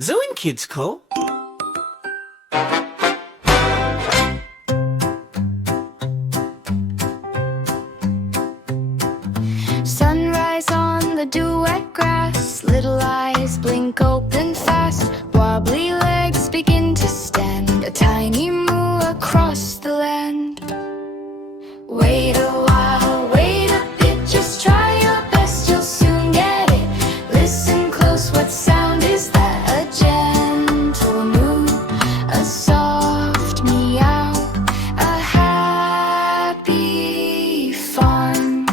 ZoenKidsCo. Sunrise on the dew-wet grass, little eyes blink open fast, wobbly legs begin to stand, a tiny moo across the land. Wait a while, wait a bit, just try your best, you'll soon get it. Listen close, what sound is that? A gentle moo, a soft meow, a happy fawn.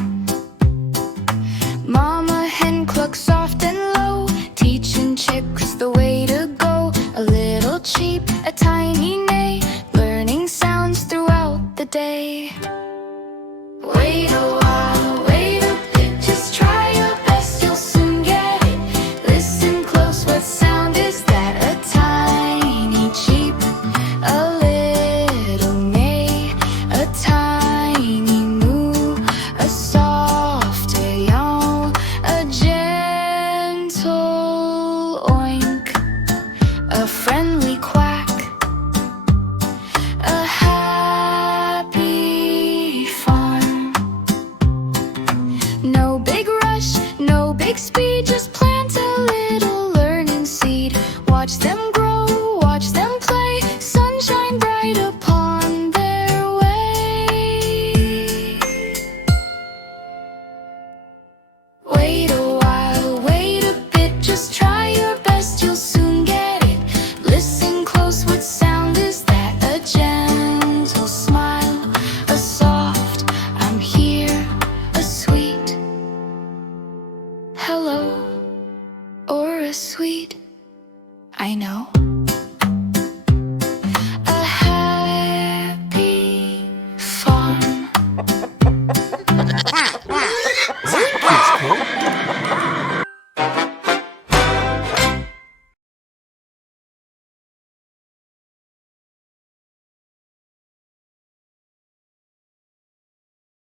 Mama hen clucks soft and low, teaching chicks the way to go. A little cheep, a tiny neigh, learning sounds throughout the day. Wait a while, wait a bit, just try your best, you'll soon get it. Listen close, what sound is that? A tiny cheep, a little neigh, a tiny moo, a soft yawn, a gentle oink, a friendly quack, a happy fawn. No big rush, no big speed, just plant a little learning seed. Watch them grow, watch them play, sunshine bright upon their way. Wait a while, wait a bit, just try your best, you'll soon get it. Listen close, what sound is that? A gentle smile, a soft, I'm here, a sweet hello, or a sweet I know.